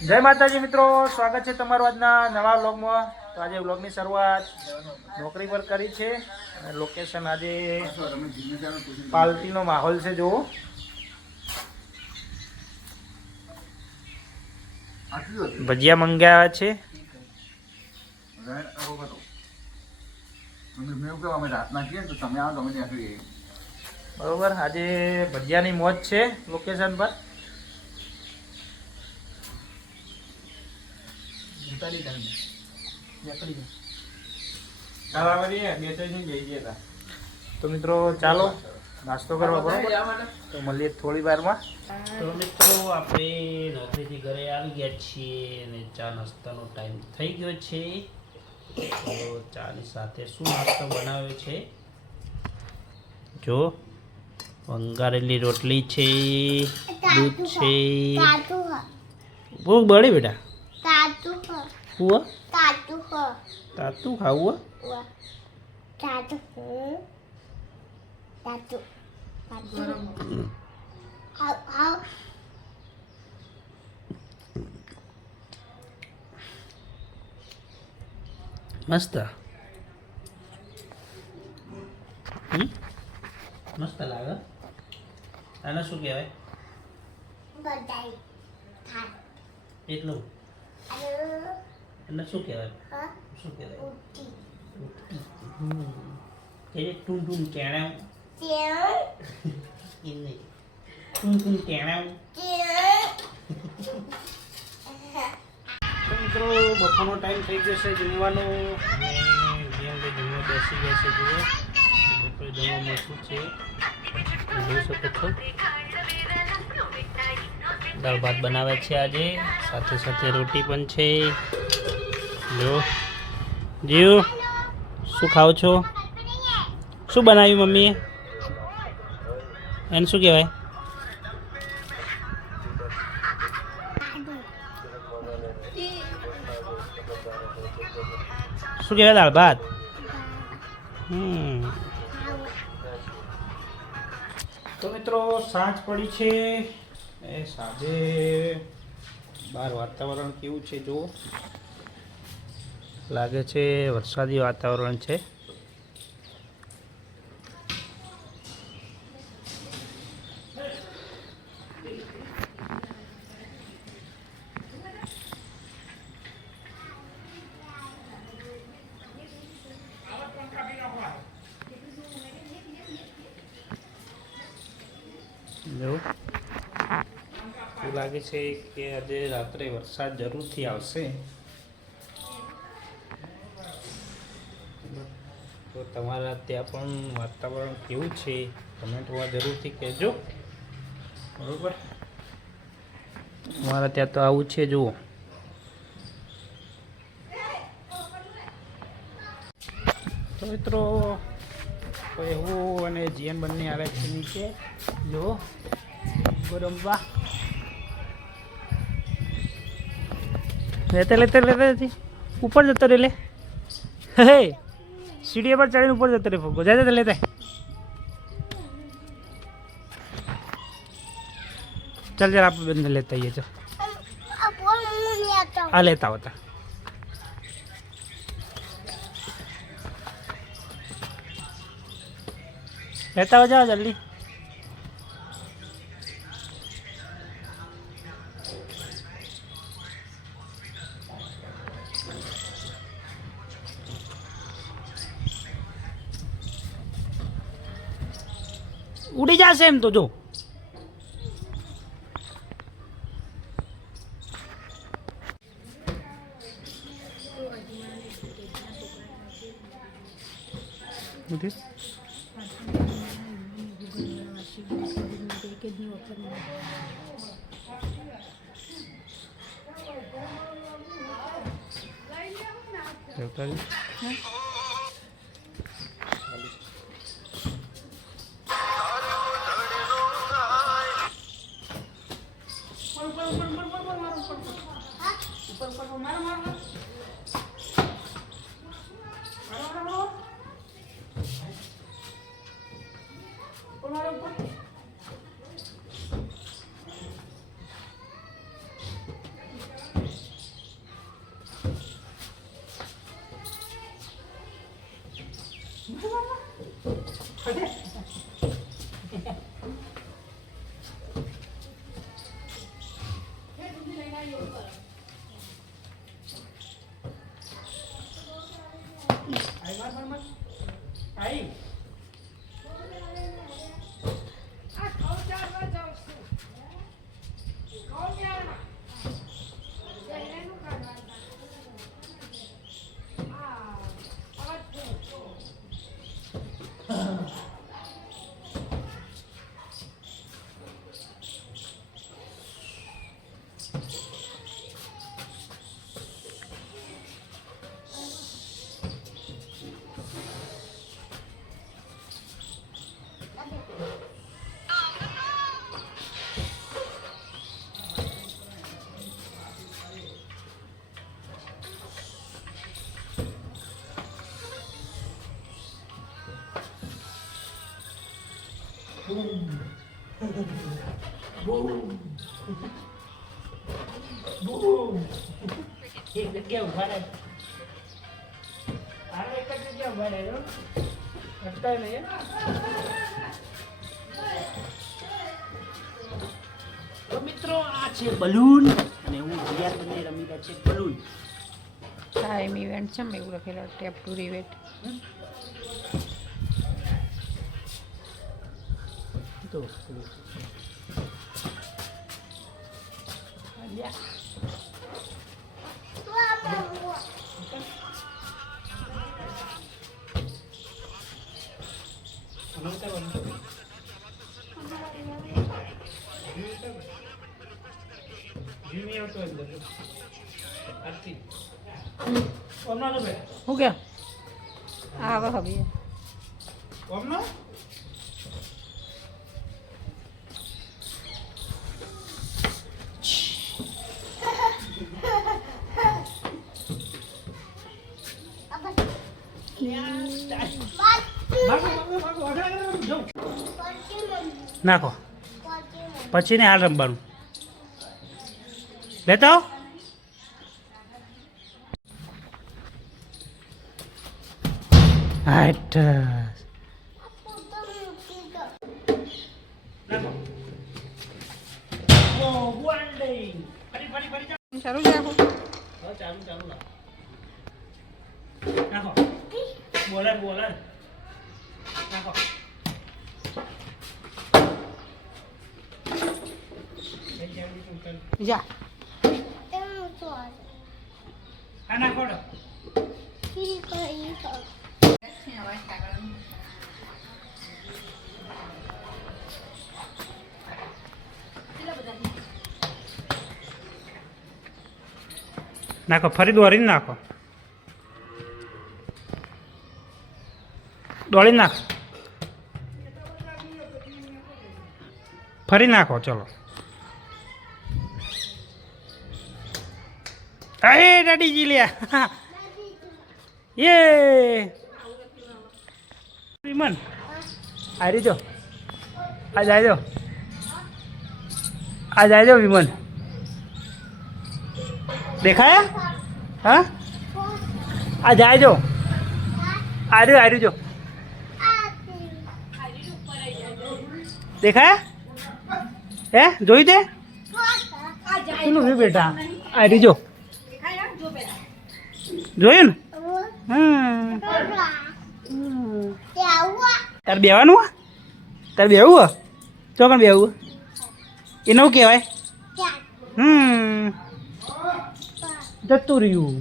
જય માતાજી મિત્રો, સ્વાગત છે તમારું આજના નવા વ્લોગમાં। તો આજે વ્લોગની શરૂઆત નોકરી પર કરી છે અને લોકેશન આજે પાર્ટીનો માહોલ છે। જુઓ ભજીયા મંગાવ્યા છે। બરોબર, આજે ભજીયાની મોજ છે લોકેશન પર। તો મિત્રો ચાલો નાસ્તો કરવા, બરોબર? તો મળીએ થોડી વારમાં। તો મિત્રો આપણે નોકરીથી ઘરે આવી ગયા છીએ અને ચા નાસ્તાનો ટાઈમ થઈ ગયો છે। તો ચાની સાથે શું નાસ્તો બનાવ્યો છે જો, વંગારેલી રોટલી છે, દૂધ છે। ભૂખ બળી બેટા? हुआ तातू खाऊआ मस्त मस्त लागे। आना शू कहेवाय? એટલું એટલે શું કહેવાય? શું કહેવાય? કે ટૂન ટૂન કેણાવ ઇને ટૂન ટૂન કેણાવ। મિત્રો બપોરનો ટાઈમ થઈ ગયો છે જમવાનો અને જેમ કે જમવા બેસી ગયા છે। જુઓ બપોરે જમવામાં શું છે જોઈ શકો છો। દાળ ભાત બનાવે છે આજે, સાથે સાથે રોટી પણ છે। જો જીવ શું ખાઓ છો? શું બનાવ્યું મમ્મીએ? એને શું કહેવાય? શું કહેવાય? દાળ ભાત। તો મિત્રો સાંજ પડી છે એ સાંજે બહાર વાતાવરણ કેવું છે જુઓ, લાગે છે વરસાદી વાતાવરણ છે। જો એવું લાગે છે કે આજે રાત્રે વરસાદ જરૂરથી આવશે। તો તમારા ત્યાં પણ વાતાવરણ કેવું છે કમેન્ટમાં જરૂરથી કહેજો, બરોબર? અમારા ત્યાં તો આવું છે જુઓ। તો મિત્રો હું અને જીએન બંને આવ્યા છે નીચે જુઓ રમવા। લેते लेते लेते ऊपर जते रे ले, हे सीढ़ी पर चढ़ने ऊपर जते रे फुग्गो जाते लेते। चल जरा आप बंद लेता ये जो आ लेता होता लेता हो जाओ जल्दी। ઉડી જશે એમ તો જો। એક જગ્યા ઉભા રહે. એક જ જગ્યા ઉભા રહે. અટકાય નહીં. તો મિત્રો આ છે બલૂન અને હું જીયા તમને રમી રહ્યા છે બલૂન. ટાઈમ ઇવેન્ટ છે એવું લખેલો ટેપ ટુ રિવેટ. તો હું કે આવે હવે નાખો પછી ને હાલ રમવાનું લેતા ચાલુ છે આખું ચાલુ નાખો બોલર નાખો જા આ નાખો નાખો ફરી દોરીને નાખો દોડીને નાખો ફરી નાખો ચલો અરે દાદીજી લ્યા યે વિમન આ રીજો આ જાયજો વિમન દેખાયા હા આ જાયજો આર્યું જો દેખાયા હે જોઈ દે એનું ભી બેટા આર્યું જો જોયું ને તારે બેવાનું તારે બેવું ચોકણ બેવું એને શું કહેવાય જતું રહ્યું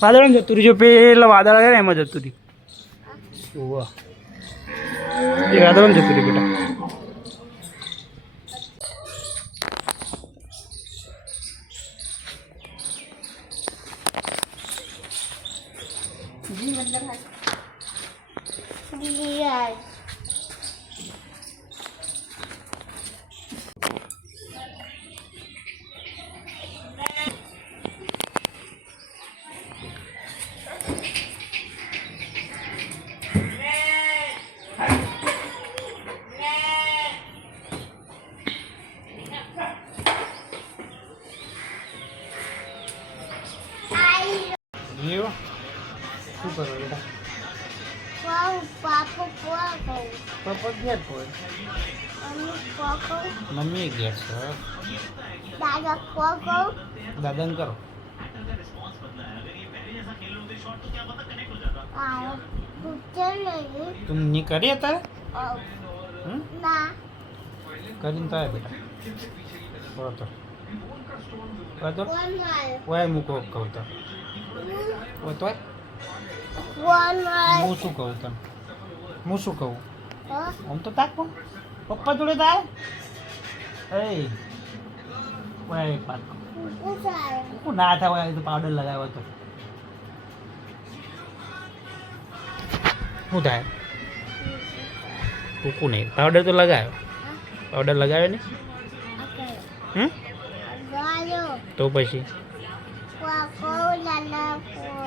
વાદળ જતું રહ્યું પેલા વાદળ આવે ને એમાં જતું રહ્યું એ વાદળ જતું રહ્યું બેટા શું કરો બેટા પપ્પા ઘેર હોય મમ્મી ઘેર છે દાદાને કરો. તું ની કરી તારે કરીને તો આવે બેટા. બરાબર બરાબર ઓય મૂકો કહું તો ઓ તો હું શું કહું તને હું શું કહું આમ તો તાક પણ પપ્પા જોડે તારે એ ઓય પાક હું ના થાય તો પાવડર લગાવ્યો તો શું થાય કૂકું નહીં પાવડર તો લગાવ્યો પાવડર લગાવ્યો ને તો પછી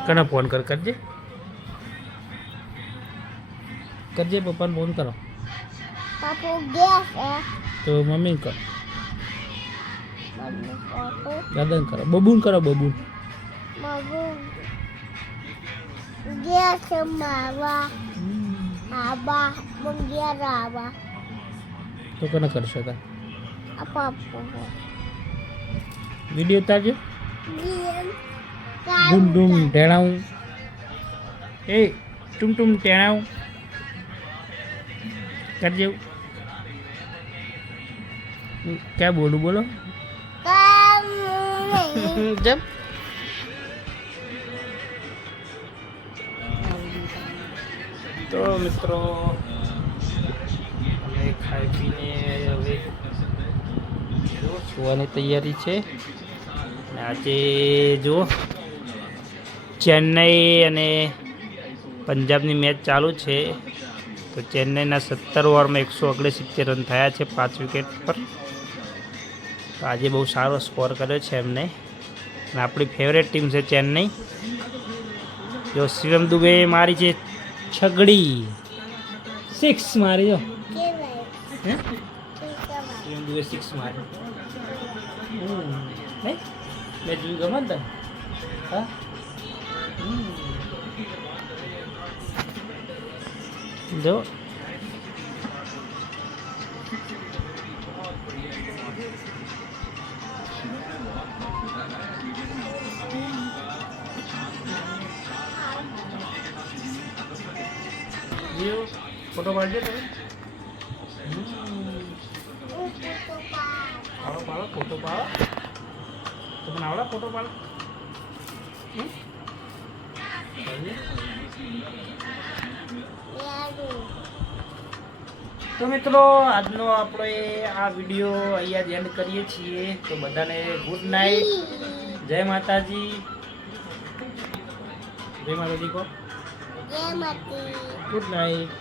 કને ફોન કરજે પપ્પાને ફોન કરો તો મમ્મી કરો દાદાને કરો બબૂન કરો બબૂન તો કને કરશો તા વિડીયો ઉતારજો ડૂમ ડૂમ ટેણાવું એ ટૂમ ટૂમ ટેણાવું કરજે ક્યાં બોલું બોલો જમ તો મિત્રો અમે ખાઈ પીને હવે સુવાની તૈયારી છે. આજે જો ચેન્નઈ અને પંજાબની મેચ ચાલુ છે તો ચેન્નઈના 17 ઓવરમાં 169 રન થયા છે 5 વિકેટ પર. તો આજે બહુ સારો સ્કોર કર્યો છે એમને અને આપણી ફેવરેટ ટીમ છે ચેન્નઈ. જો શિવમ દુબે મારી છે છગડી 6 મારી જો શિવમ દુબે 6 મારી નહીં મેં જોયું ગમે ને તને હા જો ફોટો પાડજો તમે પાડો ફોટો પાડો તમને આવડે ફોટો પાડો તો મિત્રો આજનો આપણે આ વિડીયો અહીંયા જ એન્ડ કરીએ છીએ. તો બધાને ગુડ નાઇટ, જય માતાજી. જય માતાજી કહો. Good night.